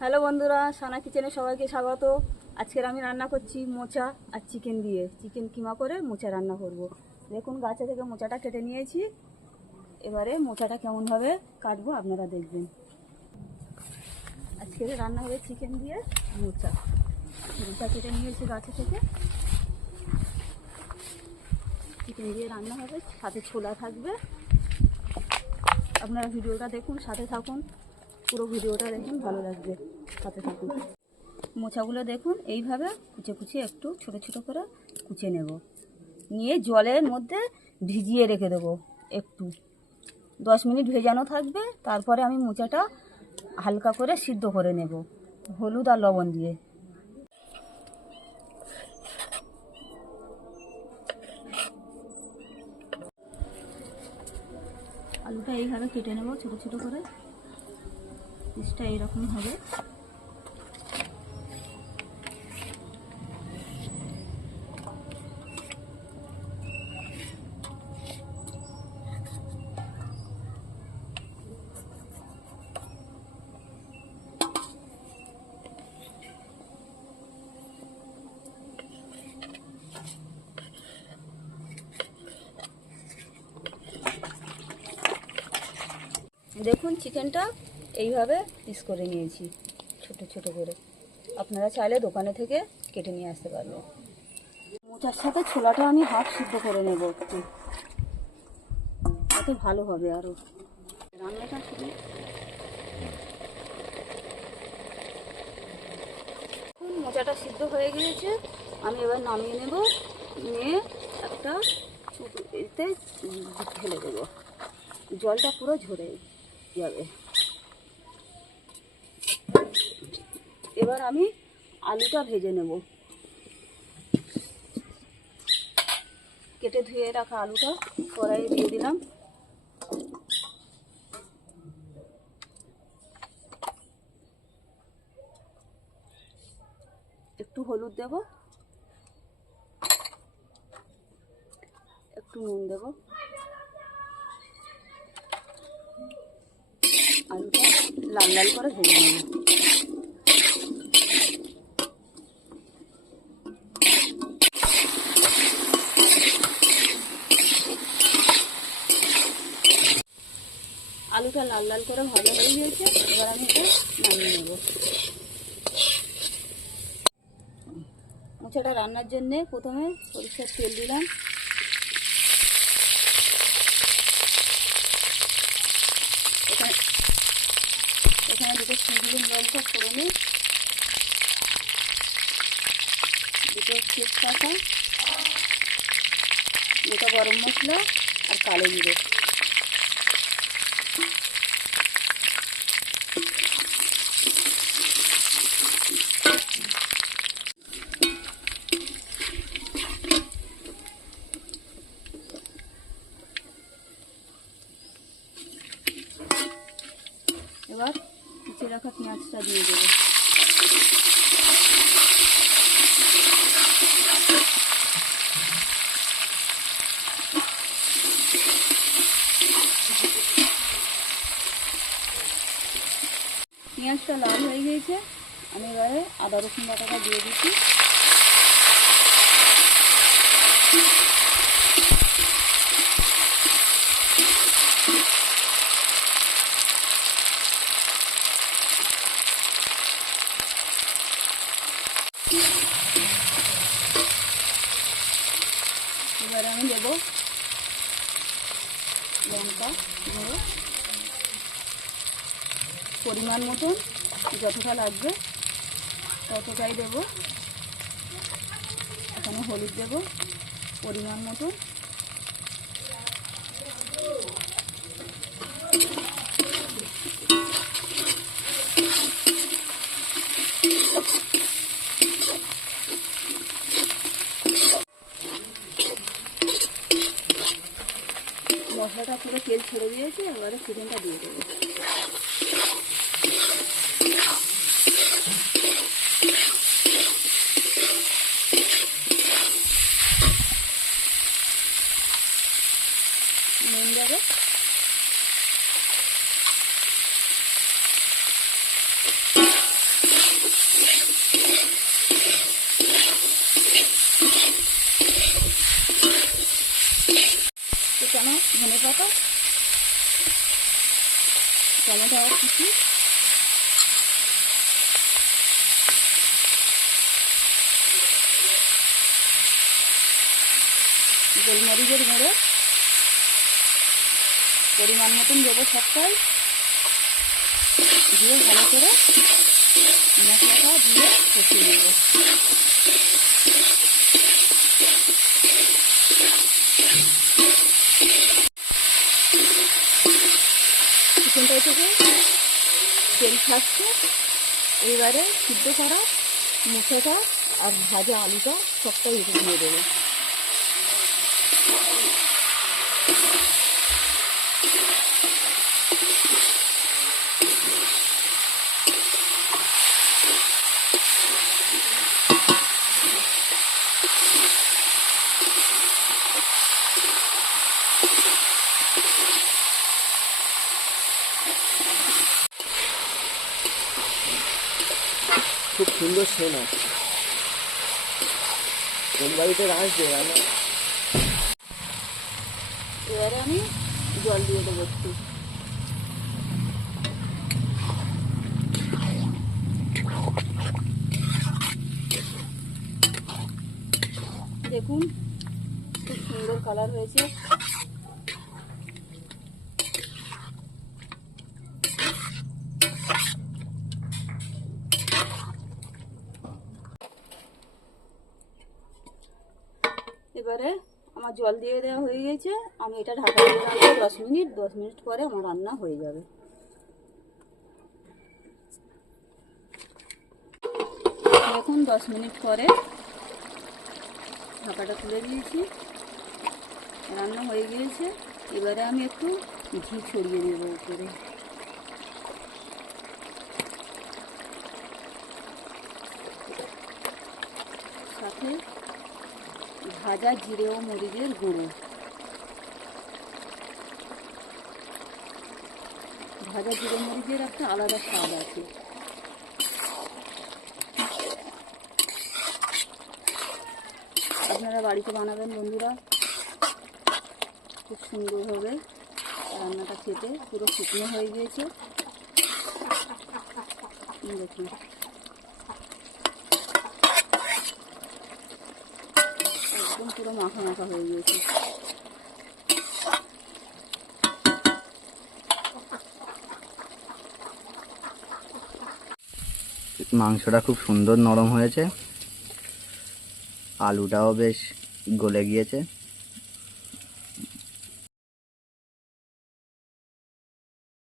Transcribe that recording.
Hello বন্ধুরা, সানা কিচেনে সবাইকে স্বাগত। আজকের আমি রান্না করছি মোচা আর চিকেন দিয়ে। চিকেন কিমা করে মোচা রান্না করব। দেখুন গাছে থেকে মোচাটা কেটে নিয়েছি। এবারে মোচাটা কেমনভাবে কাটবো আপনারা দেখবেন। আজকের রান্না হবে চিকেন দিয়ে মোচা। মোচা কেটে নিয়েছি গাছে থেকে। চিকেন দিয়ে রান্না হবে, সাথে ছোলা থাকবে। আপনারা ভিডিওটা দেখুন, সাথে থাকুন। পুরো ভিডিওটা দেখুন, ভালো লাগবে, সাথে থাকুন। মোচাগুলো দেখুন এইভাবে কুচে কুচে একটু ছোট ছোট করে কুচে নেব। নিয়ে জলের মধ্যে ভিজিয়ে রেখে দেবো একটু 10 মিনিট ভেজানো থাকবে। তারপরে আমি মোচাটা হালকা করে সিদ্ধ করে নেব হলুদ আর লবণ দিয়ে। আলুটা এইভাবে কেটে নেব ছোট ছোট করে, পিসটা এইরকম হবে। দেখুন চিকেনটা এইভাবে পিস করে নিয়েছি ছোট ছোট করে। আপনারা চাইলে দোকানে থেকে কেটে নিয়ে আসতে পারবেন। মোচার সাথে ছোলাটা আমি হাফ সিদ্ধ করে নেব একটু, তাতে ভালো হবে আরও রান্নাটা। মোচাটা সিদ্ধ হয়ে গিয়েছে, আমি এবার নামিয়ে নেব। নিয়ে একটা এতে ঢেলে দেবো, জলটা পুরো ঝরে যাবে। এবার আমি আলুটা ভেজে নেব। কেটে ধুয়ে রাখা আলুটা কড়াইয়ে দিয়ে দিলাম। একটু হলুদ দেব, একটু নুন দেব। আলুটা লাল লাল করে ভেজে নেব। আলুটা লাল লাল করে ভাজা হয়ে গিয়েছে, এবার আমি এটা নামিয়ে নেব। মোচাটা রান্নার জন্যে প্রথমে সরিষার তেল দিলাম। এখানে দুটো চিংড়ি লঙ্কা ফোড়নে, দুটো তেজপাতা, দুটো গরম মশলা আর কালো জিরে। এবার কুচিয়ে রাখা পেঁয়াজটা দিয়ে দেবো। পেঁয়াজটা লাল হয়ে গিয়েছে, আমি এবারে আদা রসুন বাটাটা দিয়ে দিচ্ছি। এবারে আমি দেবো লঙ্কা গুঁড়ো পরিমাণ মতন, যতটা লাগবে ততটাই দেবো। এখানে হলুদ দেবো পরিমাণ মতন। মশলাটা পুরো তেল ছেড়ে দিয়েছে, এবারে চিকেনটা দিয়ে দেবো। নুন দেবো, টমেটো কুচি, গোলমরিচের গুঁড়ো পরিমাণ মতন দেবো সবটাই, দিয়ে ভালো করে মশলাটা দিয়ে কষিয়ে নেব। চিকেনটা থেকে তেল ছাড়ছে, এবারে সিদ্ধ করা মুখোটা আর ভাজা আলুটা সবটাই এতে দিয়ে দেবো। খুব সুন্দর সেন আছে। কোন বাড়িতে আসবে রান্না? এবারে আমি জল দিয়ে দেবো একটু। দেখুন খুব সুন্দর কালার হয়েছে। এবারে আমার জল দিয়ে দেওয়া হয়ে গেছে, আমি এটা ঢাকা দিয়ে রাখবো 10 মিনিট পরে আমার রান্না হয়ে যাবে। দেখুন 10 মিনিট পরে ঢাকাটা তুলে দিয়েছি, রান্না হয়ে গিয়েছে। এবারে আমি একটু ঘি ছড়িয়ে দেব উপরে। সাথে ভাজা জিরে ও মরিচের গুঁড়ো। ভাজা জিরে মরিচের একটা আলাদা স্বাদ আছে। আপনারা বাড়িতে বানাবেন বন্ধুরা, খুব সুন্দর হবে রান্নাটা খেতে। পুরো শুকনো হয়ে গিয়েছে, দেখুন একদম পুরো মাখা মাখা হয়ে গিয়েছে। মাংসটা খুব সুন্দর নরম হয়েছে, আলুটাও বেশ গলে গিয়েছে।